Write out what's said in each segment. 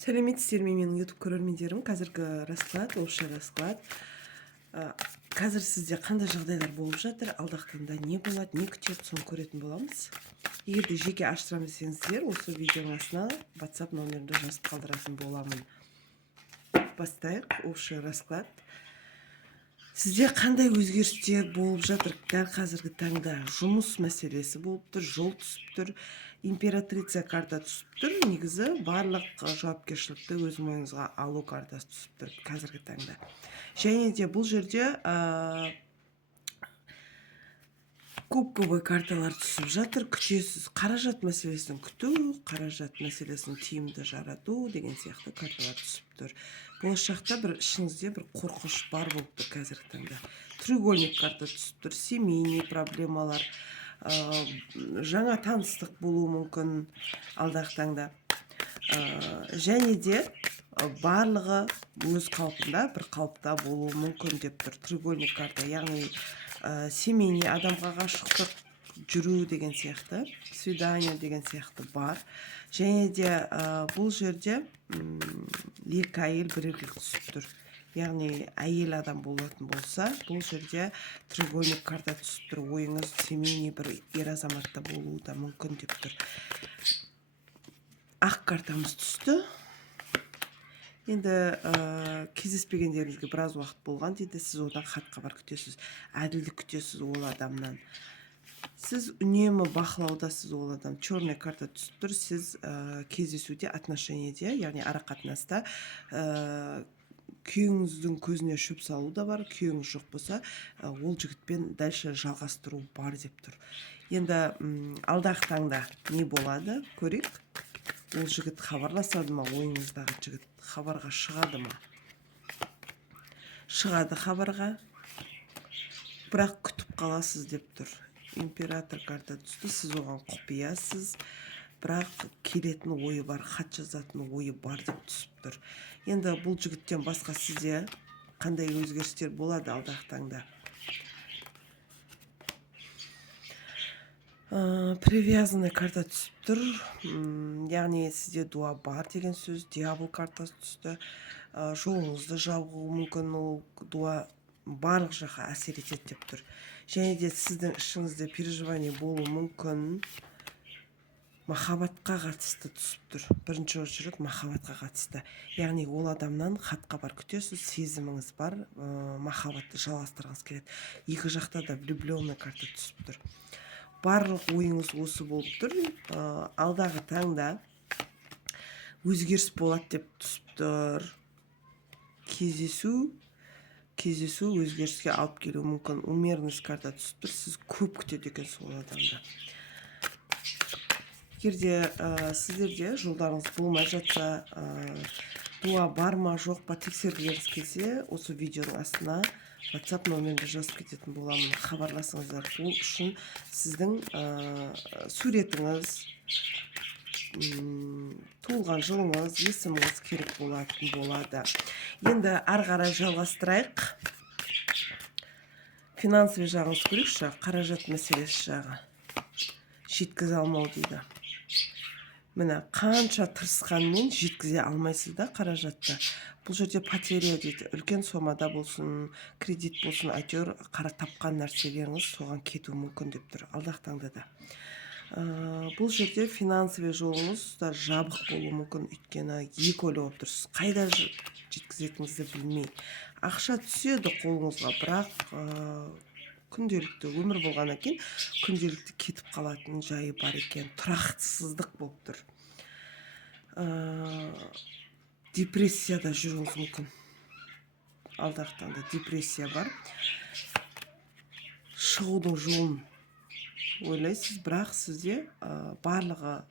Сәлеметсіздер ме менің YouTube көрермендерім. Қазіргі расклад, орысша расклад. Қазір сізде қандай жағдайлар болып жатыр, алдақтанда не болады, не күтеді, соны көретін боламыз. Егер де жеке аштырамын десеңіздер, осы видеоның астына WhatsApp номерімді жазып қалдыратын боламын. Бастайық, орысша расклад. Сізде қандай өзгерістер болып жатыр? Дәл қазіргі таңда жұмыс мәселесі болып тұр, жол түсіп тұр, императрица карта түсіп тұр. Негізі барлық жауапкершілікті өз мойныңызға алу картасы түсіп тұр қазіргі таңда. Және де бұл жерде кубковый карталар түсіп жатыр. Күтесіз, қаражат мәселесін күту, қаражат мәселесін тиімді жарату деген сияқты карталар түсіп тұр. Болашақта бір ішіңізде бір қорқыныш бар болып тұр қазіргі таңда. Треугольник карта түсіп тұр. Семейный проблемалар, жаңа таныстық болуы мүмкін алдағы таңда. Және де барлығы өз қалпында, бір қалыпта болуы мүмкін деп тұр. Треугольник карта, яғни семейный адамға ғашықтық жүру деген сияқты, свидание деген сияқты бар. Және де бұл жерде екі әйел бір еркек түсіп тұр. Яғни әйел адам болатын болса, бұл жерде треугольник карта түсіп тұр. Ойыңыз семейный бір ер азаматта болуы да мүмкін деп тұр. Ақ картамыз түсті. Енді кездеспегендеріңізге біраз уақыт болған дейді. Сіз одан хат-хабар күтесіз, әділдік күтесіз ол адамнан. Сіз үнемі бақылаудасыз ол адам. Черный карта түсіп тұр. Сіз кездесуде, отношениеде, яғни арақатынаста күйеуіңіздің көзіне шөп салу да бар. Күйеуіңіз жоқ болса, ол жігітпен дальше жалғастыру бар деп тұр. Енді алдағы таңда не болады? Көрейік. Ол жігіт хабарласады ма? Ойыңыздағы жігіт хабарға шығады ма? Шығады хабарға, бірақ күтіп қаласыз деп тұр. Император карта түсті. Сіз оған құпиясыз, бірақ келетін ойы бар, хат жазатын ойы бар деп түсіп тұр. Енді бұл жігіттен басқа сізде қандай өзгерістер болады алдағы таңда? Привязанный карта түсіп тұр. Яғни сізде дуа бар деген сөз. Дьявол картасы түсті. Жолыңызды жабуы мүмкін, ол дуа барлық жаққа әсер етеді деп тұр. Және де сіздің ішіңізде переживание болуы мүмкін. Махаббатқа қатысты түсіп тұр. Бірінші очередь махаббатқа қатысты. Яғни ол адамнан хат-хабар күтесіз, сезіміңіз бар, махаббатты жалғастырғыңыз келеді. Екі жақта да влюбленный карта түсіп тұр. Барлық ойыңыз осы болып тұр. Алдағы таңда өзгеріс болады деп түсіп тұр. Кездесу өзгеріске алып келуі мүмкін. Умеренность карта түсіп тұр. Сіз көп күтеді екен сол адамда. Егерде сіздерде жолдарыңыз болмай жатса, дуа бар ма, жоқ па тексергілеріңіз келсе, осы видеоның астына WhatsApp номерімді жазып кететін боламын. Хабарласыңыздар. Ол үшін сіздің суретіңіз, туылған жылыңыз, есіміңіз керек болады. Енді ары қарай жалғастырайық. Финансовый жағыңыз көрейікші, қаражат мәселесі жағы. Жеткізе алмау дейді. Міне, қанша тырысқанмен жеткізе алмайсыз да қаражатты. Бұл жерде потеря дейді. Үлкен сомада болсын, кредит болсын, әйтеуір қара тапқан нәрселеріңіз соған кетуі мүмкін деп тұр. Алдағы таңда да. Бұл жерде финансовый жолыңыз да жабық болуы мүмкін, өйткені екі ойлы болып тұрсыз. Қайда жеткізетіңізді білмей. Ақша түседі қолыңызға, бірақ күнделікті өмір болғаннан кейін күнделікті кетіп қалатын жайы бар екен. Тұрақсыздық болып тұр. Депрессияда жүруіңіз мүмкін. Алдағы таңда депрессия бар. Шығудың жолын ойлайсыз, бірақ сізде барлығы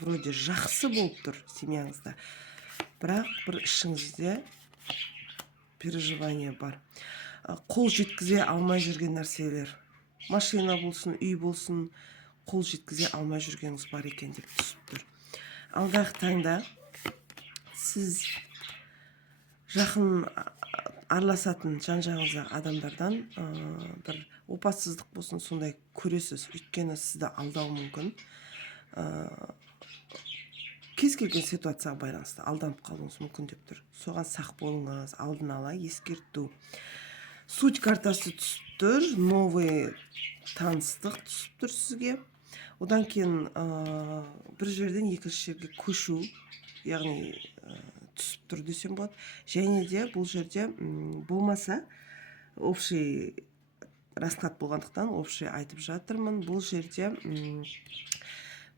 вроде жақсы болып тұр семьяңызда. Бірақ бір ішіңізде переживание бар. Қол жеткізе алмай жүрген нәрселер. Машина болсын, үй болсын, қол жеткізе алмай жүргеніңіз бар екен деп түсіп тұр. Алдағы таңда сіз жақын араласатын жан-жағыңыздағы адамдардан бір опасыздық болсын, сондай көресіз. Өйткені сізді алдауы мүмкін. кез келген ситуацияға байланысты алданып қалуыңыз мүмкін деп тұр. Соған сақ болыңыз, алдын ала ескерту. Суть картасы түсіп тұр, новый таныстық түсіп тұр сізге. Одан кейін бір жерден екінші жерге көшу, яғни түсіп тұр десем болады. Және де бұл жерде болмаса общий расклад болғандықтан общий айтып жатырмын. Бұл жерде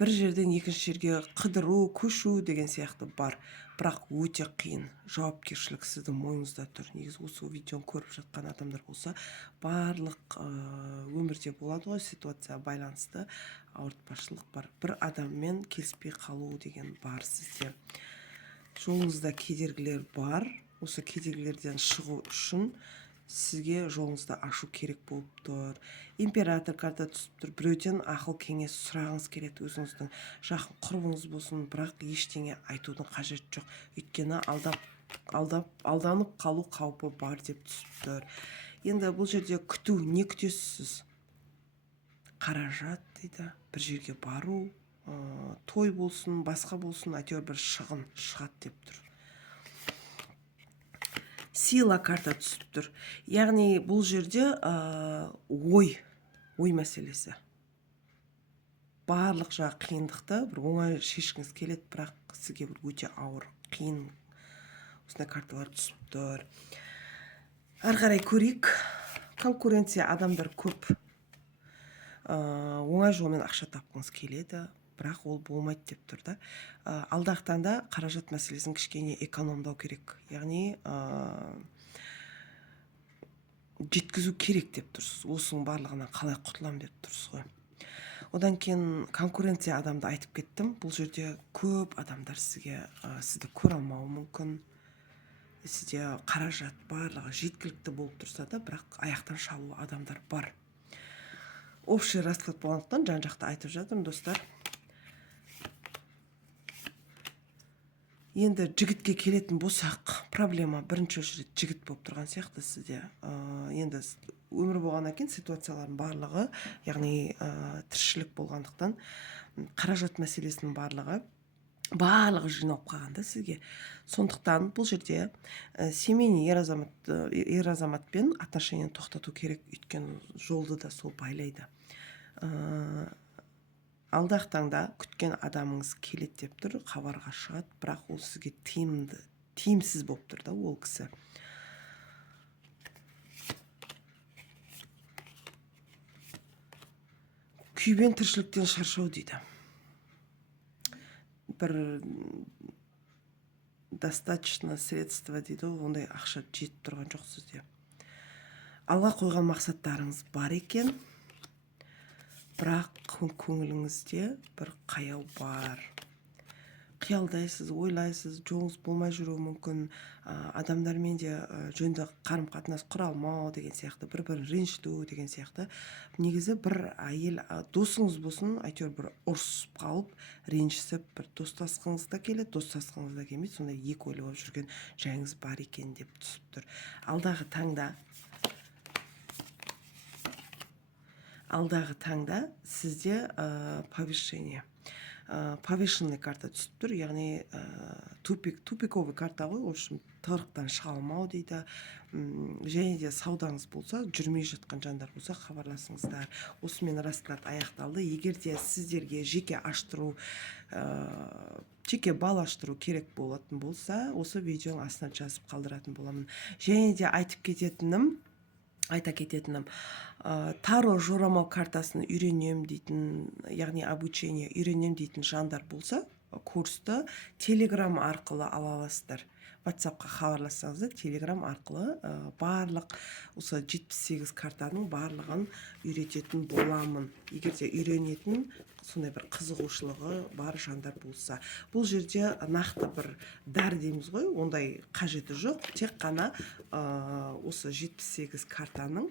бір жерден екінші жерге қыдыру, көшу деген сияқты бар. Бірақ өте қиын, жауапкершілік сіздің мойныңызда тұр. Негізі осы видеоны көріп жатқан адамдар болса, барлық өмірде болады ғой ситуация байланысты ауыртпашылық бар. Бір адаммен келіспей қалу деген бар сізде. Жолыңызда кедергілер бар. Осы кедергілерден шығу үшін сізге жолыңызды ашу керек болып тұр. Император карта түсіп тұр. Біреуден ақыл кеңес сұрағыңыз келеді, өзіңіздің жақын құрбыңыз болсын, бірақ ештеңе айтудың қажеті жоқ. Өйткені алданып қалу қаупі бар деп түсіп тұр. Енді бұл жерде күту, не күтесіз? Қаражат дейді, бір жерге бару, той болсын, басқа болсын, әйтеуір бір шығын шығады деп тұр. Сила карта түсіп тұр. Яғни бұл жерде ой мәселесі. Барлық жағы қиындықты бір оңай шешкіңіз келеді, бірақ сізге бір өте ауыр, қиын осындай карталар түсіп тұр. Ары қарай көрейік. Конкуренция, адамдар көп. Оңай жолмен ақша тапқыңыз келеді, бірақ ол болмайды деп тұр да. Алдағы таңда қаражат мәселесін кішкене экономдау керек. Яғни жеткізу керек деп тұрсыз. Осының барлығынан қалай құтылам деп тұрсыз ғой. Одан кейін конкуренция адамды айтып кеттім. Бұл жерде көп адамдар сізді көре алмауы мүмкін. Сізде қаражат барлығы жеткілікті болып тұрса да, бірақ аяқтан шалу адамдар бар. Общий расклад болғандықтан жан-жақты айтып жатырмын, достар. Енді жігітке келетін болсақ, проблема бірінші очередь жігіт болып тұрған сияқты сізде. Енді өмір болғаннан кейін ситуациялардың барлығы, яғни тіршілік болғандықтан қаражат мәселесінің барлығы жиналып қалғанда сізге. Сондықтан бұл жерде семейный ер азаматпен отношениені тоқтату керек, өйткені жолды да сол байлайды. Алдағы таңда күткен адамыңыз келеді деп тұр, хабарға шығады, бірақ ол сізге тиімсіз болып тұр да ол кісі. Күйбен тіршіліктен шаршау дейді. Бір достаточно средства дейді, ондай ақша жетіп тұрған жоқ сізде. Алға қойған мақсаттарыңыз бар екен, бірақ көңіліңізде бір қаяу бар. Қиялдайсыз, ойлайсыз, жолыңыз болмай жүруі мүмкін, адамдармен де жөнді қарым-қатынас құра алмау деген сияқты, бір-бірін ренжіту деген сияқты. Негізі бір әйел досыңыз болсын, әйтеуір бір ұрсып қалып, ренжісіп, бір достасқыңыз да келеді, достасқыңыз да келмейді, сондай екі ойлап жүрген жайыңыз бар екен деп түсіп тұр. Алдағы таңда сізде повышение. Повышенный карта түсіп тұр, яғни тупиковый карта ғой, ол үшін тығырықтан шыға алмау дейді. Және де саудаңыз болса, жүрмей жатқан жандар болса, хабарласыңыздар. Осымен расклад аяқталды. Егер де сіздерге жеке бал аштыру керек болатын болса, осы видеоның астына жазып қалдыратын боламын. Және де айта кететінім, таро жорамал картасын үйренем дейтін, яғни обучение үйренем дейтін жандар болса, курсты Telegram арқылы ала аласыздар. WhatsAppқа хабарлассаңыздар, Telegram арқылы барлық осы 78 картаның барлығын үйрететін боламын. Егер де үйренетін сондай бір қызығушылығы бар жандар болса. Бұл жерде нақты бір дар дейміз ғой, ондай қажеті жоқ. Тек қана осы 78 картаның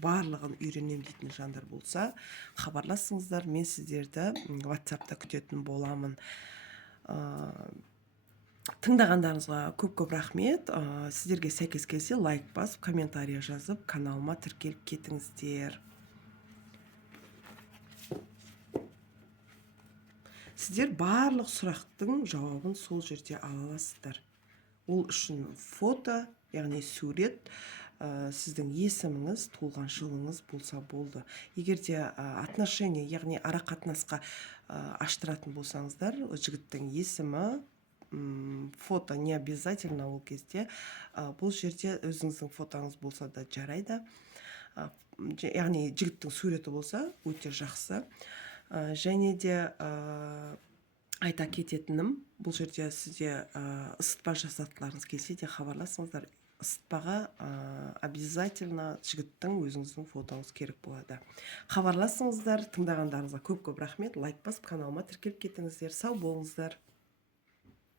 барлығын үйренем дейтін жандар болса, хабарласыңыздар, мен сіздерді WhatsAppта күтетін боламын. Тыңдағандарыңызға көп рахмет. Сіздерге сәйкес келсе лайк басып, комментария жазып, каналыма тіркеліп кетіңіздер. сіздер барлық сұрақтың жауабын сол жерде ала аласыздар. Ол үшін фото, яғни сурет, сіздің есіміңіз, туылған жылыңыз болса болды. Егер де отношение, яғни ара қатынасқа аштыратын болсаңыздар, жігіттің есімі, фото не обязательно ол кезде. Бұл жерде өзіңіздің фотоңыз болса да жарайды. Яғни жігіттің суреті болса өте жақсы. Және де айта кететінім, бұл жерде сізде ысытпа жасатқыларыңыз келсе де хабарласыңыздар. Ысытпаға обязательно жігіттің өзіңіздің фотоңыз керек болады. Хабарласыңыздар. Тыңдағандарыңызға көп рахмет. Лайк басып каналыма тіркеліп кетіңіздер. Сау болыңыздар.